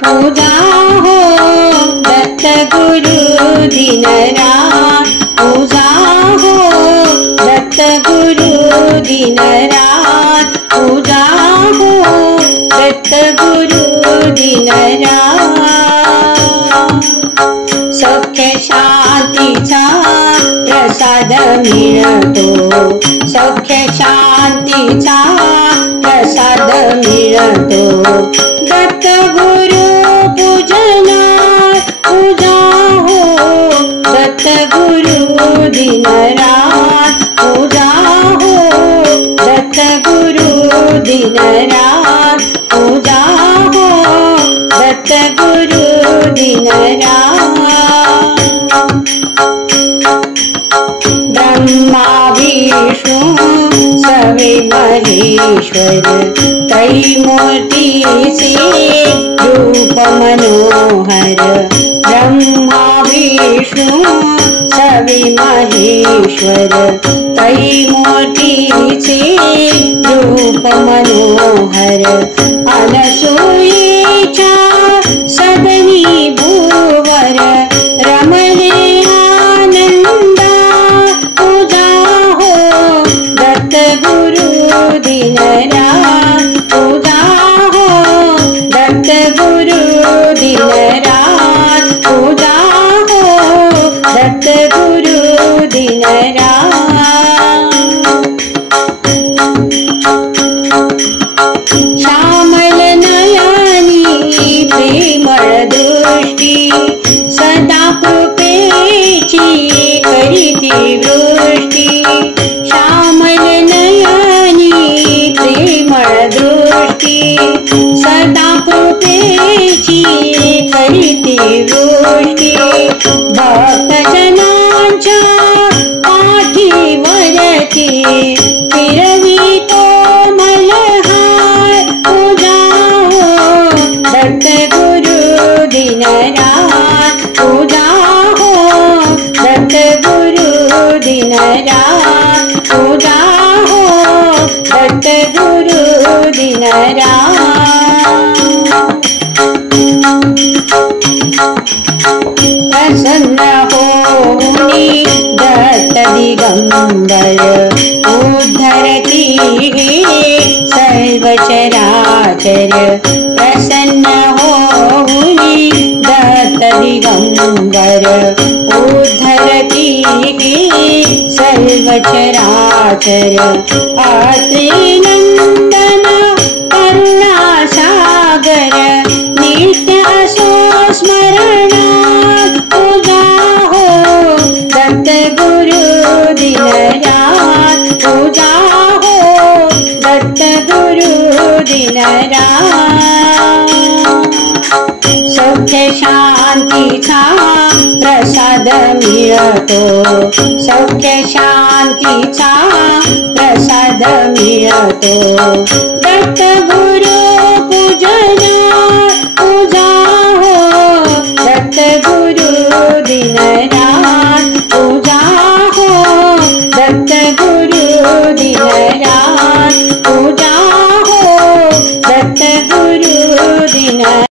पूजा हो दत्त गुरु दीनरात, पूजा हो दत्त गुरु दीनरात, पूजा हो दत्त गुरु दीनरात। सौख्य शांतीचा प्रसाद मिळतो, सौख्य शांतीचा प्रसाद मिळतो। दत्त गुरु पूजनात, पूजा हो दत्त गुरु दीनरात, पूजा हो दत्त गुरु दीनरात, पूजा हो दत्त गुरु दीनरात। ब्रह्मा विष्णु सवे महेश्वर, त्रैमूर्तीचे रूप मनोहर। ब्रह्मा विष्णु सवे महेश्वर, त्रैमूर्तीचे रूप मनोहर। अनसूयेच्या सदनी भूवर, रमले आनंदा। पूजा हो दत्त गुरु दीनरात, पूजा हो दत्त गुरु दीनरात, पूजा हो दत्त गुरु दीनरात। श्यामल नयनी प्रेमळ दृष्टी, सदा कृपेची करीती वृष्टी। श्यामल नयनी प्रेमळ दृष्टी, सदा कृपेची करीती वृष्टी। भक्तजनांच्या पाठीवरती फिरवितो मलहार। पूजा हो दत्त गुरु दीनरात, पूजा हो दत्त गुरु दीनरात, पूजा हो दत्त गुरु दीनरात। प्रसन्न होऊनी दत्त दिगंबर, उद्धरती हे सर्व चराचर। प्रसन्न होऊनी दत्त दिगंबर, उद्धरती हे सर्व चराचर। अत्रि नंदन करुणासागर, नित्य असो स्मरणात। पूजा हो दत्त गुरु दीनरात, पूजा हो दत्त गुरु दीनरात। सौख्य शांतीचा प्रसाद मिळतो, सौख्य शांतीचा प्रसाद मिळतो। दत्त गुरु पूजनात, पूजा